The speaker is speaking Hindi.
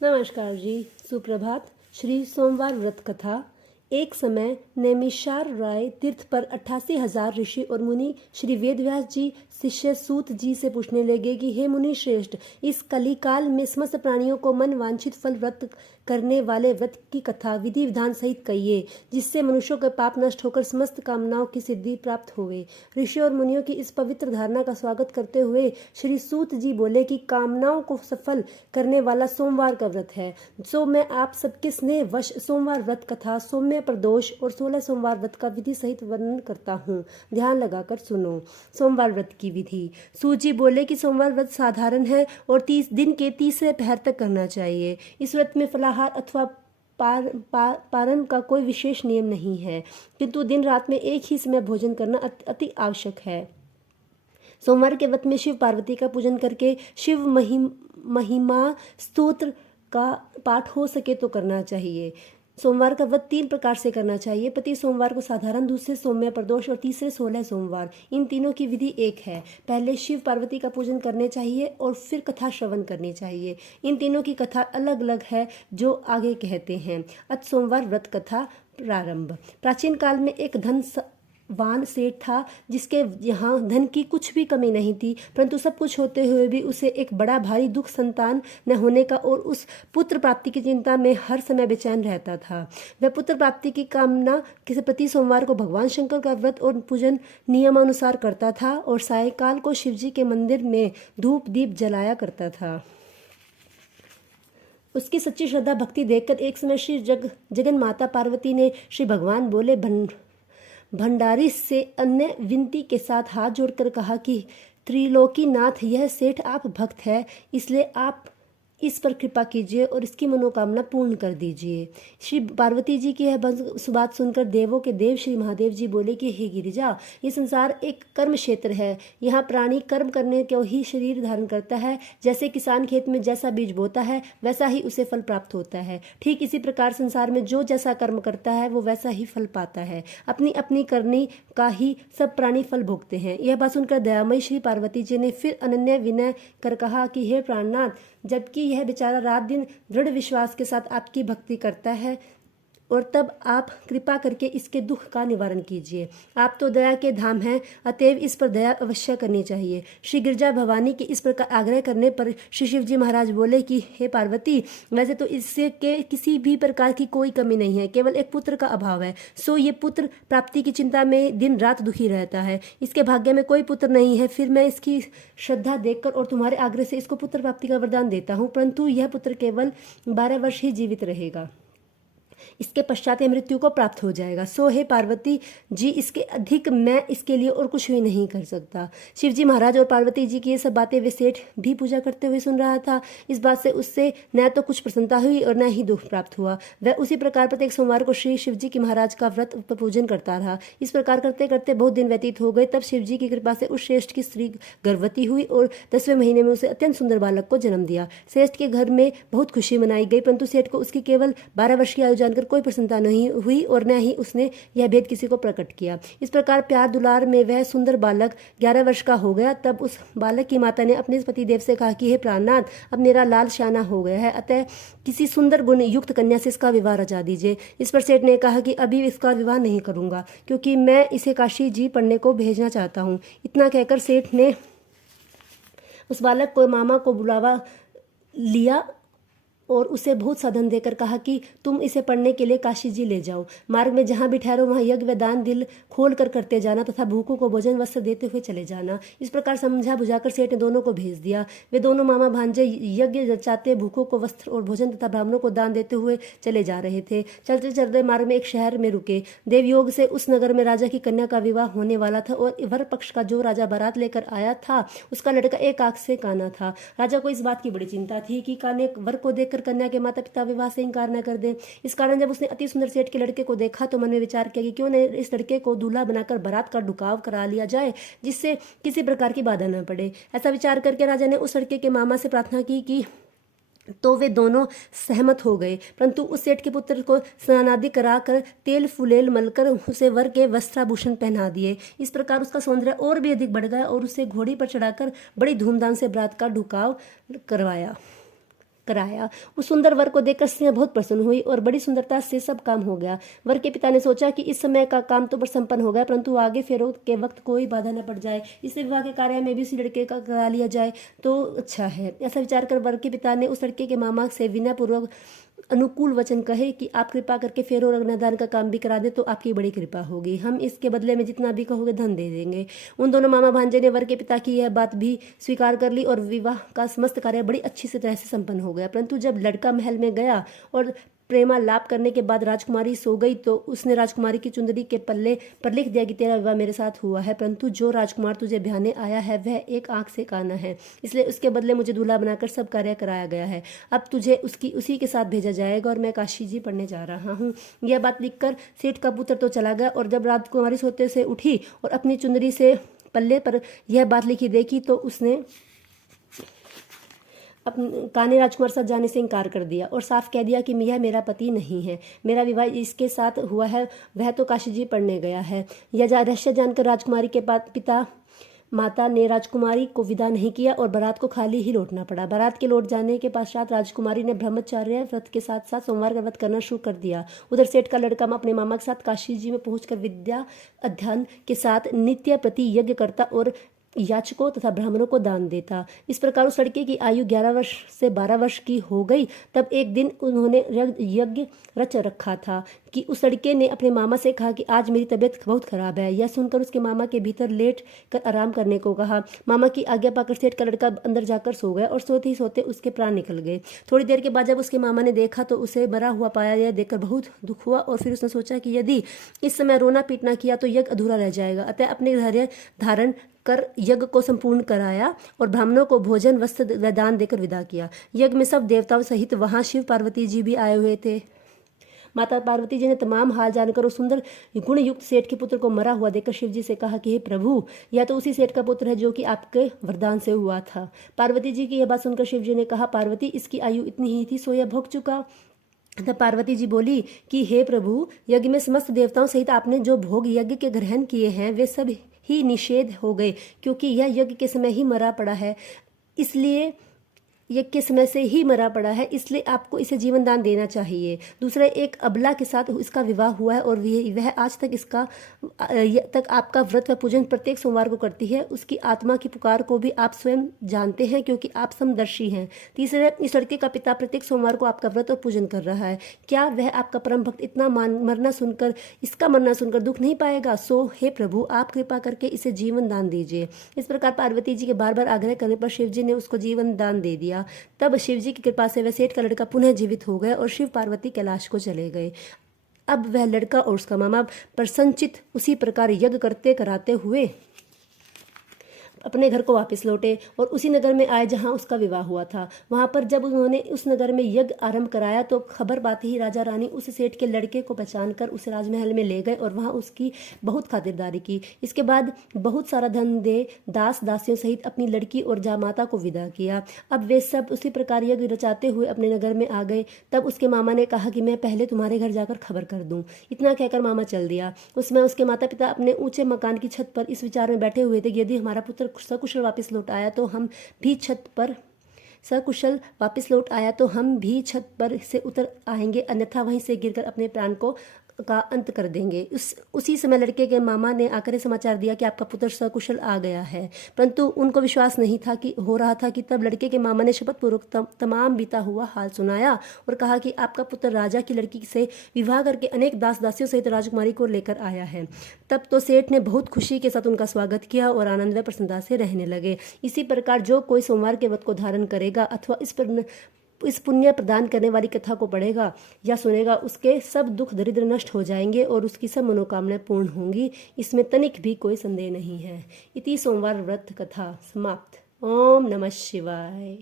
नमस्कार जी, सुप्रभात। श्री सोमवार व्रत कथा। एक समय नैमिषार राय तीर्थ पर 88,000 ऋषि और मुनि श्री वेदव्यास जी शिष्य सूत जी से पूछने लगे कि हे मुनि श्रेष्ठ, इस कलिकाल में समस्त प्राणियों को मन वांछित फल व्रत करने वाले व्रत की कथा विधि विधान सहित कहिए, जिससे मनुष्यों के पाप नष्ट होकर समस्त कामनाओं की सिद्धि प्राप्त होवे। ऋषि और मुनियों की इस पवित्र धारणा का स्वागत करते हुए श्री सूत जी बोले कि कामनाओं को सफल करने वाला सोमवार का व्रत है। सो मैं आप सबके स्नेह वश सोमवार व्रत कथा, सौम्य प्रदोष और 16 सोमवार व्रत का विधि सहित वर्णन करता हूँ। ध्यान लगाकर सुनो। सोमवार व्रत की विधि। सूत जी बोले कि सोमवार व्रत साधारण है और 30 दिन के तीसरे पहर तक करना चाहिए। इस व्रत में फलाहार अथवा पारण का कोई विशेष नियम नहीं है, किंतु दिन रात में एक ही समय भोजन करना अति आवश्यक है। सोमवार के व्रत में शिव पार्वती का पूजन करके शिव महिमा स्तोत्र का पाठ हो सके तो करना चाहिए। सोमवार का व्रत 3 प्रकार से करना चाहिए। प्रति सोमवार को साधारण, दूसरे सौम्य प्रदोष और तीसरे 16 सोमवार। इन तीनों की विधि एक है। पहले शिव पार्वती का पूजन करने चाहिए और फिर कथा श्रवण करनी चाहिए। इन तीनों की कथा अलग अलग है, जो आगे कहते हैं। अत सोमवार व्रत कथा प्रारंभ। प्राचीन काल में एक धनवान सेठ था, जिसके यहाँ धन की कुछ भी कमी नहीं थी, परंतु सब कुछ होते हुए भी उसे एक बड़ा भारी दुख संतान न होने का और उस पुत्र प्राप्ति की चिंता में हर समय बेचैन रहता था। वह पुत्र प्राप्ति की कामना किसी प्रति सोमवार को भगवान शंकर का व्रत और पूजन नियमानुसार करता था और सायंकाल को शिवजी के मंदिर में धूप दीप जलाया करता था। उसकी सच्ची श्रद्धा भक्ति देखकर एक समय श्री जगन माता पार्वती ने श्री भगवान बोले भंडारी से अन्य विनती के साथ हाथ जोड़कर कहा कि त्रिलोकीनाथ, यह सेठ आप भक्त है, इसलिए आप इस पर कृपा कीजिए और इसकी मनोकामना पूर्ण कर दीजिए। श्री पार्वती जी की यह बात सुनकर देवों के देव श्री महादेव जी बोले कि हे गिरिजा, ये संसार एक कर्म क्षेत्र है। यहाँ प्राणी कर्म करने को ही शरीर धारण करता है। जैसे किसान खेत में जैसा बीज बोता है वैसा ही उसे फल प्राप्त होता है, ठीक इसी प्रकार संसार में जो जैसा कर्म करता है वो वैसा ही फल पाता है। अपनी अपनी करनी का ही सब प्राणी फल भोगते हैं। यह बात सुनकर दयामयी श्री पार्वती जी ने फिर अनन्य विनय कर कहा कि हे प्राणनाथ, जबकि यह बेचारा रात दिन दृढ़ विश्वास के साथ आपकी भक्ति करता है, और तब आप कृपा करके इसके दुख का निवारण कीजिए। आप तो दया के धाम हैं, अतएव इस पर दया अवश्य करनी चाहिए। श्री गिरजा भवानी के इस प्रकार आग्रह करने पर श्री शिवजी महाराज बोले कि हे पार्वती, वैसे तो इससे के किसी भी प्रकार की कोई कमी नहीं है, केवल एक पुत्र का अभाव है। सो ये पुत्र प्राप्ति की चिंता में दिन रात दुखी रहता है। इसके भाग्य में कोई पुत्र नहीं है। फिर मैं इसकी श्रद्धा देखकर और तुम्हारे आग्रह से इसको पुत्र प्राप्ति का वरदान देता हूँ, परंतु यह पुत्र केवल 12 वर्ष ही जीवित रहेगा। इसके पश्चात मृत्यु को प्राप्त हो जाएगा। सो हे पार्वती जी, इसके अधिक मैं इसके लिए और कुछ भी नहीं कर सकता। शिवजी महाराज और पार्वती जी की ये सब बातें वे सेठ भी पूजा करते हुए सुन रहा था। इस बात से उससे न तो कुछ प्रसन्नता हुई और न ही दुख प्राप्त हुआ। वह उसी प्रकार प्रत्येक सोमवार को श्री शिवजी की महाराज का व्रत पूजन करता रहा। इस प्रकार करते करते बहुत दिन व्यतीत हो गए। तब शिवजी की कृपा से उस श्रेष्ठ की स्त्री गर्भवती हुई और 10वें महीने में उसे अत्यंत सुंदर बालक को जन्म दिया। श्रेष्ठ के घर में बहुत खुशी मनाई गई, परंतु सेठ को उसकी केवल 12 वर्ष की आयु जानकर कोई प्रसन्नता नहीं हुई और न ही उसने यह भेद किसी को प्रकट किया। इस प्रकार प्यार दुलार में वह सुंदर बालक 11 वर्ष का हो गया। तब उस बालक की माता ने अपने पति देव से कहा कि हे प्राणनाथ, अब मेरा लाल शाना हो गया है, अतः किसी सुंदर गुण युक्त कन्या से इसका विवाह रचा दीजिए। इस पर सेठ ने कहा कि अभी इसका विवाह नहीं करूंगा, क्योंकि मैं इसे काशी जी पढ़ने को भेजना चाहता हूँ। इतना कहकर सेठ ने उस बालक को मामा को बुलावा लिया और उसे बहुत साधन देकर कहा कि तुम इसे पढ़ने के लिए काशी जी ले जाओ। मार्ग में जहाँ भी ठहरो वहाँ यज्ञ व दान दिल खोल कर करते जाना तथा भूखों को भोजन वस्त्र देते हुए चले जाना। इस प्रकार समझा बुझाकर सेठ ने दोनों को भेज दिया। वे दोनों मामा भांजे यज्ञ रचाते, भूखों को वस्त्र और भोजन तथा ब्राह्मणों को दान देते हुए चले जा रहे थे। चलते चलते मार्ग में एक शहर में रुके। देवयोग से उस नगर में राजा की कन्या का विवाह होने वाला था और वर पक्ष का जो राजा बारात लेकर आया था उसका लड़का एक आंख से काना था। राजा को इस बात की बड़ी चिंता थी कि काने वर को देखकर कन्या के माता पिता विवाह से इंकार न कर दें। इस कारण जब उसने अति सुंदर सेठ के लड़के को देखा तो मन में विचार किया कि क्यों न इस लड़के को दूल्हा बनाकर बारात का ढुकाव करा लिया जाए, जिससे किसी प्रकार की बाधा न पड़े। ऐसा विचार करके राजा ने उस लड़के के मामा से प्रार्थना की कि तो वे दोनों सहमत हो गए। परंतु उस सेठ के पुत्र को स्नानादि कराकर तेल फुलेल मलकर उसे वर के वस्त्राभूषण पहना दिए। इस प्रकार उसका सौंदर्य और भी अधिक बढ़ गया और उसे घोड़ी पर चढ़ाकर बड़ी धूमधाम से बारात का ढुकाव करवाया। कराया। उस सुंदर वर को देखकर स्त्रियां बहुत प्रसन्न हुई और बड़ी सुंदरता से सब काम हो गया। वर के पिता ने सोचा कि इस समय का काम तो संपन्न हो गया, परंतु आगे फेरों के वक्त कोई बाधा न पड़ जाए, इसलिए विवाह के कार्य में भी उसी लड़के का करा लिया जाए तो अच्छा है। ऐसा विचार कर वर के पिता ने उस लड़के के मामा से विनयपूर्वक अनुकूल वचन कहे कि आप कृपा करके फेरों और अग्निदान का काम भी करा दे तो आपकी बड़ी कृपा होगी, हम इसके बदले में जितना भी कहोगे धन दे देंगे। उन दोनों मामा भांजे ने वर के पिता की यह बात भी स्वीकार कर ली और विवाह का समस्त कार्य बड़ी अच्छी से तरह से संपन्न हो गया। परंतु जब लड़का महल में गया और प्रेमालाप करने के बाद राजकुमारी सो गई तो उसने राजकुमारी की चुंदड़ी के पल्ले पर लिख दिया कि तेरा विवाह मेरे साथ हुआ है, परंतु जो राजकुमार तुझे ब्याहने आया है वह एक आंख से काना है, इसलिए उसके बदले मुझे दूल्हा बनाकर सब कार्य कराया गया है। अब तुझे उसी के साथ भेजा जाएगा और मैं काशी जी पढ़ने जा रहा हूँ। यह बात लिखकर सेठ का पुत्र तो चला गया और जब राजकुमारी सोते से उठी और अपनी चुंदड़ी से पल्ले पर यह बात लिखी देखी तो उसने कान्हे राजकुमार साथ जाने से इनकार कर दिया और साफ कह दिया कि यह मेरा पति नहीं है, मेरा विवाह इसके साथ हुआ है, वह तो काशी जी पढ़ने गया है। यह रहस्य जानकर राजकुमारी के पिता माता ने राजकुमारी को विदा नहीं किया और बारात को खाली ही लौटना पड़ा। बारात के लौट जाने के पश्चात राजकुमारी ने ब्रह्मचर्य व्रत के साथ साथ सोमवार का व्रत करना शुरू कर दिया। उधर सेठ का लड़का अपने मामा के साथ काशी जी में पहुंचकर विद्या अध्ययन के साथ नित्य प्रति यज्ञ करता और याचकों तथा ब्राह्मणों को दान देता। इस प्रकार उस लड़के की आयु 11 वर्ष से 12 वर्ष की हो गई। तब एक दिन उन्होंने यज्ञ रच रखा था कि उस लड़के ने अपने मामा से कहा कि आज मेरी तबीयत बहुत खराब है। यह सुनकर उसके मामा के भीतर लेट कर आराम करने को कहा। मामा की आज्ञा पाकर सेठ का लड़का अंदर जाकर सो गया और सोते ही सोते उसके प्राण निकल गए। थोड़ी देर के बाद जब उसके मामा ने देखा तो उसे मरा हुआ पाया। यह देखकर बहुत दुख हुआ और फिर उसने सोचा कि यदि इस समय रोना पीटना किया तो यज्ञ अधूरा रह जाएगा। अतः अपने धैर्य धारण कर यज्ञ को संपूर्ण कराया और ब्राह्मणों को भोजन वस्त्र व दान देकर विदा किया। यज्ञ में सब देवताओं सहित वहां शिव पार्वती जी भी आए हुए थे। माता पार्वती जी ने तमाम हाल जानकर उस सुंदर गुण युक्त सेठ के पुत्र को मरा हुआ देखकर शिव जी से कहा कि हे प्रभु, यह तो उसी सेठ का पुत्र है जो कि आपके वरदान से हुआ था। पार्वती जी की यह बात सुनकर शिव जी ने कहा, पार्वती इसकी आयु इतनी ही थी सो यह भोग चुका। तब पार्वती जी बोली कि हे प्रभु, यज्ञ में समस्त देवताओं सहित आपने जो भोग यज्ञ के ग्रहण किए हैं वे सब ही निषेध हो गए, क्योंकि यह यज्ञ के समय ही मरा पड़ा है, इसलिए यज्ञ के समय से ही मरा पड़ा है, इसलिए आपको इसे जीवन दान देना चाहिए। दूसरा, एक अबला के साथ इसका विवाह हुआ है और वह आज तक आपका व्रत व पूजन प्रत्येक सोमवार को करती है। उसकी आत्मा की पुकार को भी आप स्वयं जानते हैं क्योंकि आप समदर्शी हैं। तीसरा, इस लड़के का पिता प्रत्येक सोमवार को आपका व्रत और पूजन कर रहा है। क्या वह आपका परम भक्त इसका मरना सुनकर दुख नहीं पाएगा? सो हे प्रभु, आप कृपा करके इसे जीवन दान दीजिए। इस प्रकार पार्वती जी के बार बार आग्रह करने पर शिव जी ने उसको जीवन दान दे दिया। तब शिव जी की कृपा से वह सेठ का लड़का पुनः जीवित हो गया और शिव पार्वती कैलाश को चले गए। अब वह लड़का और उसका मामा प्रसन्नचित उसी प्रकार यज्ञ करते कराते हुए अपने घर को वापस लौटे और उसी नगर में आए जहां उसका विवाह हुआ था। वहां पर जब उन्होंने उस नगर में यज्ञ आरंभ कराया तो खबर पाते ही राजा रानी उस सेठ के लड़के को पहचान कर उसे राजमहल में ले गए और वहां उसकी बहुत खातिरदारी की। इसके बाद बहुत सारा धन दे दास दासियों सहित अपनी लड़की और जामाता को विदा किया। अब वे सब उसी प्रकार यज्ञ रचाते हुए अपने नगर में आ गए। तब उसके मामा ने कहा कि मैं पहले तुम्हारे घर जाकर खबर कर दूं। इतना कहकर मामा चल दिया। उसमें उसके माता पिता अपने ऊंचे मकान की छत पर इस विचार में बैठे हुए थे कि यदि हमारा पुत्र सकुशल वापस लौट आया तो हम भी छत पर से उतर आएंगे, अन्यथा वहीं से गिरकर अपने प्राण का अंत कर देंगे। उसी समय लड़के के मामा ने आकर समाचार दिया कि आपका पुत्र सकुशल आ गया है, परंतु उनको विश्वास नहीं था कि हो रहा था कि तब लड़के के मामा ने शपथ पूर्वक तमाम बीता हुआ हाल सुनाया और कहा कि आपका पुत्र राजा की लड़की से विवाह करके अनेक दास दासियों सहित राजकुमारी को लेकर आया है। तब तो सेठ ने बहुत खुशी के साथ उनका स्वागत किया और आनंद व प्रसन्नता से रहने लगे। इसी प्रकार जो कोई सोमवार के व्रत को धारण करेगा अथवा इस पुण्य प्रदान करने वाली कथा को पढ़ेगा या सुनेगा, उसके सब दुख दरिद्र नष्ट हो जाएंगे और उसकी सब मनोकामनाएं पूर्ण होंगी। इसमें तनिक भी कोई संदेह नहीं है। इति सोमवार व्रत कथा समाप्त। ओम नमः शिवाय।